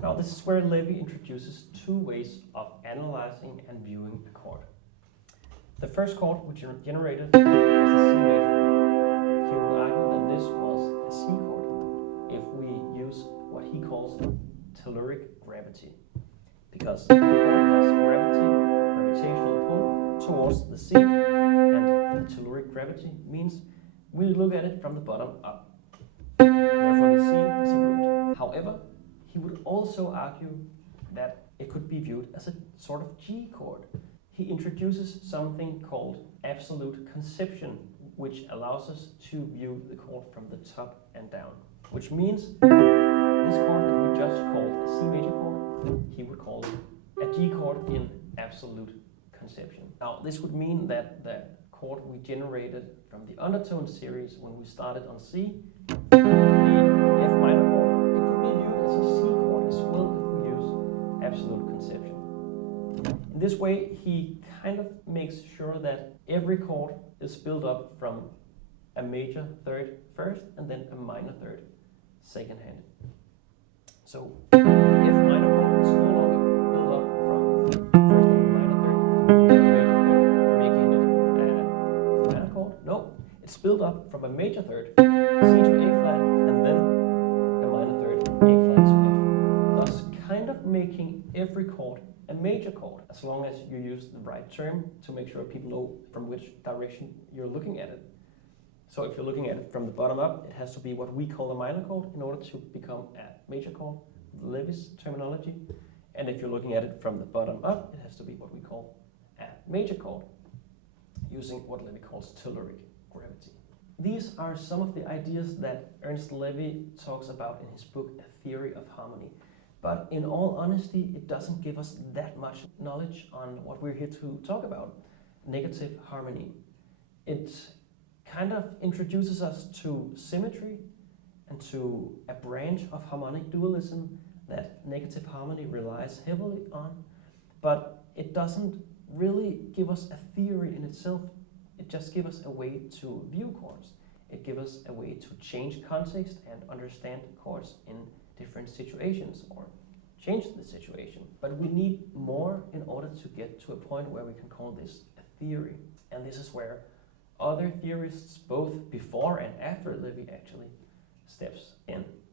Now this is where Levy introduces two ways of analyzing and viewing a chord. The first chord which generated was the C major chord. He would argue that this was a C chord if we use what he calls telluric gravity, because the chord has gravitational pull towards the C, and telluric gravity means we look at it from the bottom up. Therefore the C is a root. However, he would also argue that it could be viewed as a sort of G chord. He introduces something called absolute conception, which allows us to view the chord from the top and down, which means this chord that we just called a C major chord, he would call it a G chord in absolute conception. Now this would mean that the chord we generated from the undertone series when we started on C, the F minor chord, it could be viewed as a C chord as well if we use absolute conception. In this way, he kind of makes sure that every chord is built up from a major third first and then a minor third second hand. So the F minor chord is no longer built up from first and minor third and a major third, making it a minor chord. No, it's built up from a major third, C to A flat, and then a minor third, A flat to F. Thus kind of making every chord a major chord, as long as you use the right term to make sure people know from which direction you're looking at it. So if you're looking at it from the bottom up, it has to be what we call a minor chord in order to become a major chord, Levy's terminology. And if you're looking at it from the bottom up, it has to be what we call a major chord, using what Levy calls telluric gravity. These are some of the ideas that Ernst Levy talks about in his book, A Theory of Harmony. But in all honesty, it doesn't give us that much knowledge on what we're here to talk about, negative harmony. It kind of introduces us to symmetry and to a branch of harmonic dualism that negative harmony relies heavily on, but it doesn't really give us a theory in itself. It just gives us a way to view chords. It gives us a way to change context and understand chords in different situations or change the situation. But we need more in order to get to a point where we can call this a theory. And this is where other theorists, both before and after Levy, actually steps in.